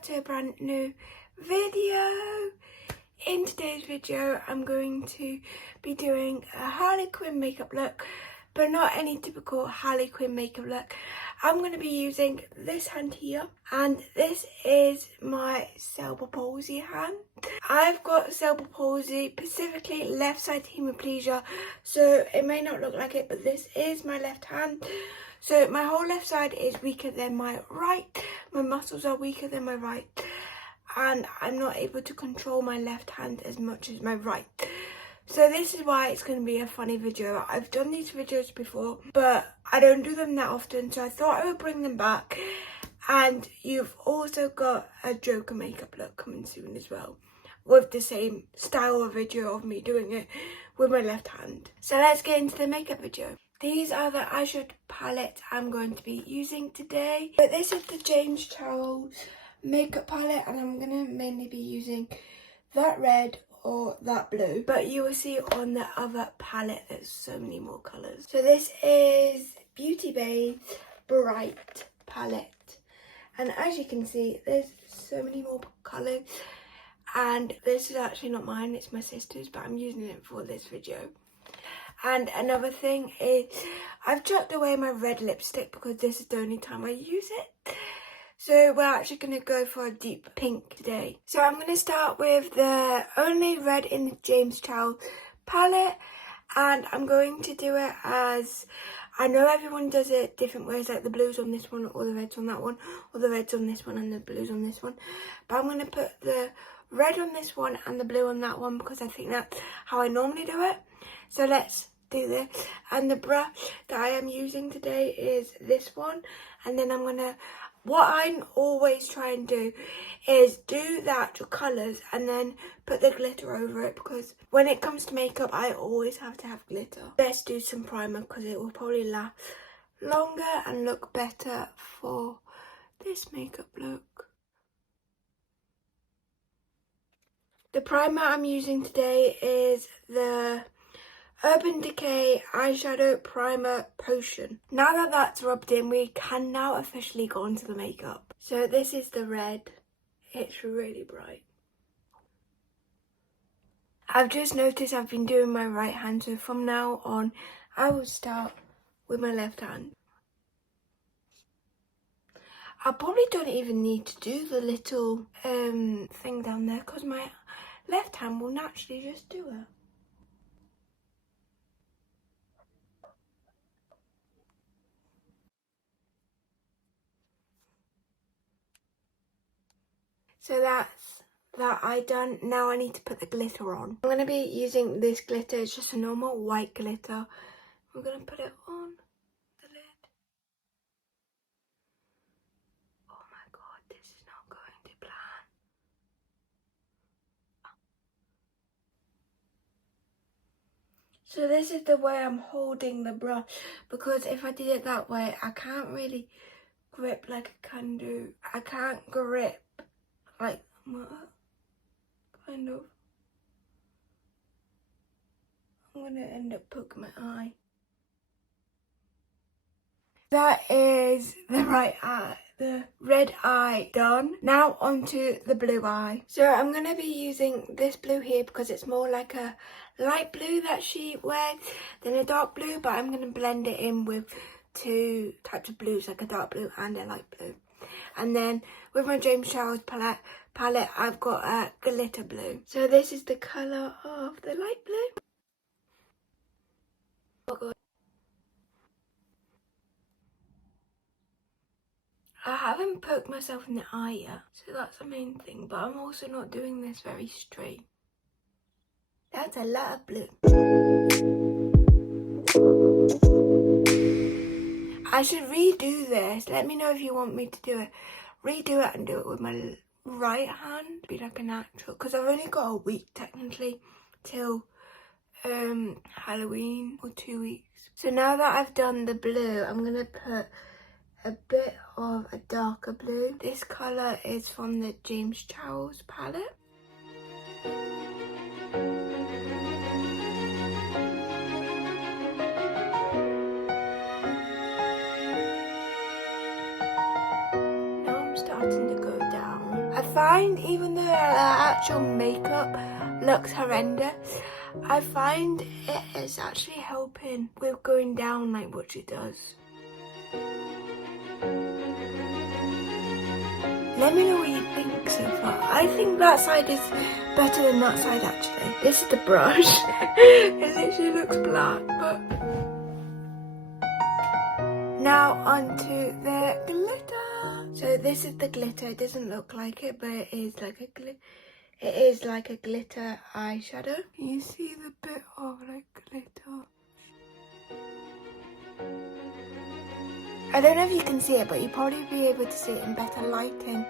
back to a brand new video. In today's video I'm going to be doing a Harley Quinn makeup look, but not any typical Harley Quinn makeup look. I'm going to be using this hand here, and this is my cerebral palsy hand. I've got cerebral palsy, specifically left side hemiplegia, so it may not look like it, but this is my left hand. So my whole left side is weaker than my right, my muscles are weaker than my right, and I'm not able to control my left hand as much as my right. So this is why it's going to be a funny video. I've done these videos before, but I don't do them that often, so I thought I would bring them back. And you've also got a Joker makeup look coming soon as well, with the same style of video of me doing it with my left hand. So let's get into the makeup video. These are the eyeshadow palettes I'm going to be using today. But this is the James Charles makeup palette, and I'm going to mainly be using that red or that blue. But you will see on the other palette there's so many more colours. So this is Beauty Bay's Bright palette. And as you can see, there's so many more colours. And this is actually not mine, it's my sister's, but I'm using it for this video. And another thing is, I've chucked away my red lipstick because this is the only time I use it. So we're actually going to go for a deep pink today. So I'm going to start with the only red in the James Charles palette. And I'm going to do it as, I know everyone does it different ways, like the blues on this one, or the reds on that one, or the reds on this one and the blues on this one. But I'm going to put the red on this one and the blue on that one because I think that's how I normally do it. So let's do this. And the brush that I am using today is this one. And then I'm gonna, what I always try and do is do that to colours and then put the glitter over it, because when it comes to makeup I always have to have glitter. Best do some primer because it will probably last longer and look better for this makeup look. The primer I'm using today is the Urban Decay Eyeshadow Primer Potion. Now that that's rubbed in, we can now officially go on to the makeup. So this is the red. It's really bright. I've just noticed I've been doing my right hand, so from now on I will start with my left hand. I probably don't even need to do the little thing down there because my left hand will naturally just do it. So that's that I done. Now I need to put the glitter on. I'm going to be using this glitter. It's just a normal white glitter. I'm going to put it on the lid. Oh my god, this is not going to plan. So this is the way I'm holding the brush, because if I did it that way I can't really grip like I can do. I can't grip like kind of. I'm gonna end up poking my eye. That is the right eye, the red eye done. Now onto the blue eye. So I'm gonna be using this blue here because it's more like a light blue that she wears than a dark blue, but I'm gonna blend it in with two types of blues, like a dark blue and a light blue. And then with my James Charles palette I've got a glitter blue. So this is the colour of the light blue. Oh god. I haven't poked myself in the eye yet, so that's the main thing, but I'm also not doing this very straight. That's a lot of blue. I should redo this. Let me know if you want me to do it. Redo it and do it with my right hand. Be like a natural, because I've only got a week technically till Halloween, or 2 weeks. So now that I've done the blue, I'm going to put a bit of a darker blue. This colour is from the James Charles palette. Now I'm starting to go down. find even though the actual makeup looks horrendous, I find it is actually helping with going down like what she does. Let me know what you think so far. I think that side is better than that side actually. This is the brush. It literally looks black, but... Now onto the glitter. So this is the glitter. It doesn't look like it, but it is like a glitter eyeshadow. Can you see the bit of like glitter? I don't know if you can see it, but you'll probably be able to see it in better lighting.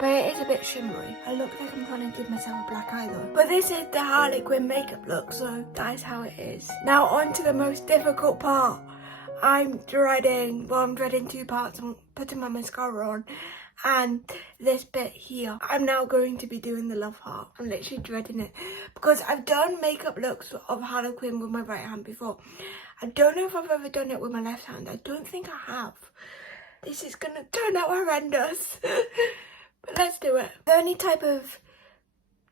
But it is a bit shimmery. I look like I'm trying to give myself a black eye though. But this is the Harley Quinn makeup look, so that is how it is. Now on to the most difficult part. I'm dreading 2 parts. I'm putting my mascara on. And this bit here, I'm now going to be doing the love heart. I'm literally dreading it because I've done makeup looks of Harley Quinn with my right hand before. I don't know if I've ever done it with my left hand. I don't think I have. This is gonna turn out horrendous. But let's do it. The only type of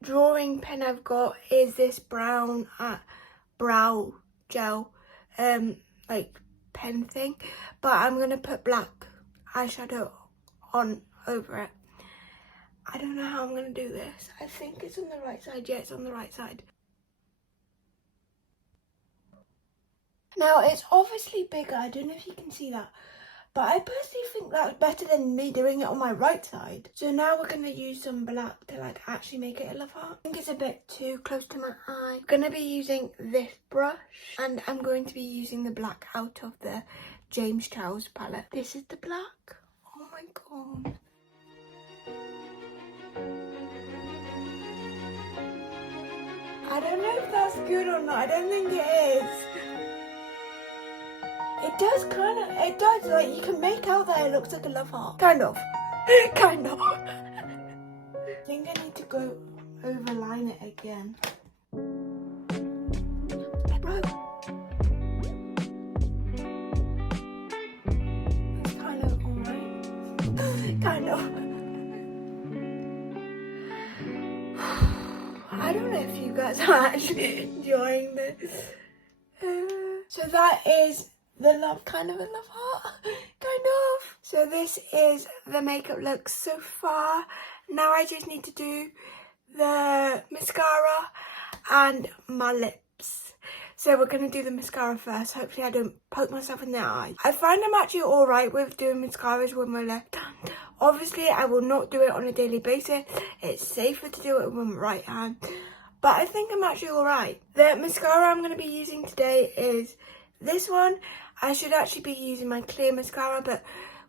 drawing pen I've got is this brown brow gel like pen thing, but I'm gonna put black eyeshadow on over it. I don't know how I'm gonna do this. I think it's on the right side. Yeah, it's on the right side. Now it's obviously bigger. I don't know if you can see that, but I personally think that's better than me doing it on my right side. So now we're gonna use some black to like actually make it a love heart. I think it's a bit too close to my eye. I'm gonna be using this brush, and I'm going to be using the black out of the James Charles palette. This is the black. Oh my god. I don't know if that's good or not. I don't think it is. It does like, you can make out that it looks like a love heart. Kind of. Kind of. I think I need to go overline it again. Bro. It's kind of alright. Kind of. I don't know if you guys are actually enjoying this. So that is the kind of a love heart, kind of. So this is the makeup look so far. Now I just need to do the mascara and my lips. So we're going to do the mascara first. Hopefully I don't poke myself in the eye. I find I'm actually alright with doing mascaras with my left hand. Obviously I will not do it on a daily basis. It's safer to do it with my right hand. But I think I'm actually alright. The mascara I'm going to be using today is this one. I should actually be using my clear mascara, but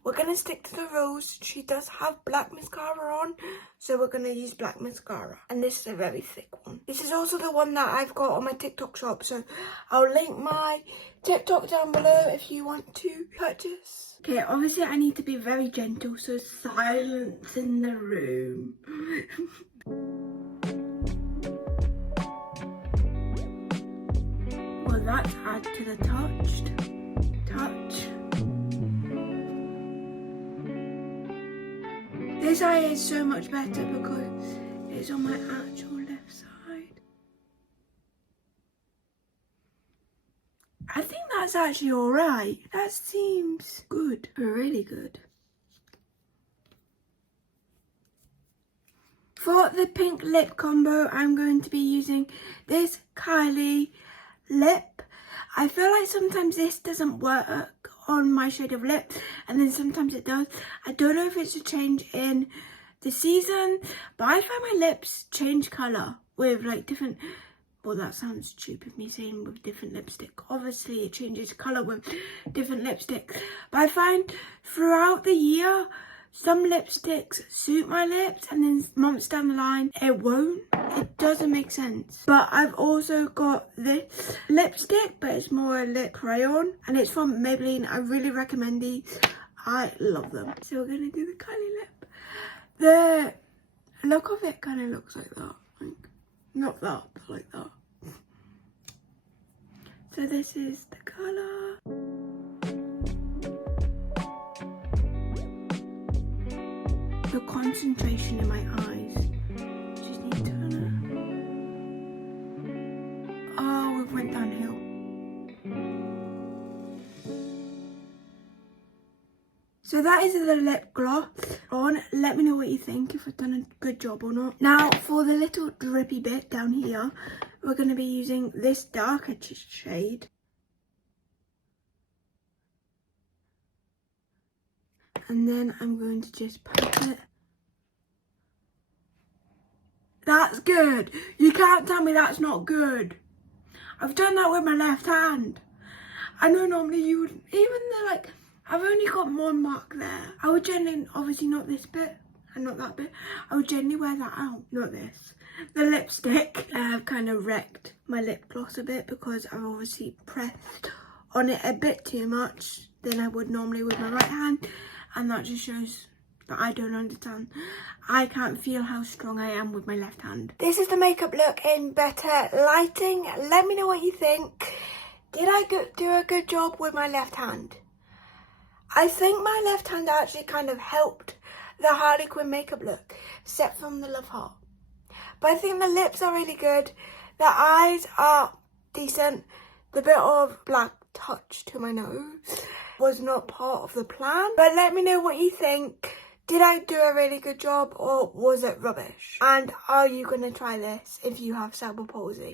we're going to stick to the rules. She does have black mascara on, so we're going to use black mascara. And this is a very thick one. This is also the one that I've got on my TikTok shop, so I'll link my TikTok down below if you want to purchase. Okay, obviously I need to be very gentle, so silence in the room. Well, that's add to the touch. This eye is so much better because it's on my actual left side. I think that's actually alright. That seems good, really good. For the pink lip combo, I'm going to be using this Kylie lip. I feel like sometimes this doesn't work on my shade of lip, and then sometimes it does. I don't know if it's a change in the season, but I find my lips change colour with like different, well, that sounds stupid me saying with different lipstick. Obviously it changes colour with different lipsticks, but I find throughout the year some lipsticks suit my lips, and then months down the line it won't. It doesn't make sense. But I've also got this lipstick, but it's more a lip crayon, and it's from Maybelline. I really recommend these. I love them. So we're gonna do the Kylie lip. The look of it kind of looks like that. Like, not that, but like that. So this is the colour. The a concentration in my eyes. Just need to... Oh, we went downhill. So that is the lip gloss on. Let me know what you think, if I've done a good job or not. Now for the little drippy bit down here, we're going to be using this darker shade. And then I'm going to just put it. That's good. You can't tell me that's not good. I've done that with my left hand. I know normally you would, even though like, I've only got one mark there. I would generally, obviously not this bit and not that bit. I would generally wear that out, not this. The lipstick, I've kind of wrecked my lip gloss a bit because I've obviously pressed on it a bit too much than I would normally with my right hand. And that just shows that I don't understand. I can't feel how strong I am with my left hand. This is the makeup look in better lighting. Let me know what you think. Did I do a good job with my left hand? I think my left hand actually kind of helped the Harley Quinn makeup look, except from the love heart. But I think the lips are really good. The eyes are decent. The bit of black touch to my nose was not part of the plan. But let me know what you think. Did I do a really good job or was it rubbish? And are you going to try this if you have cerebral palsy?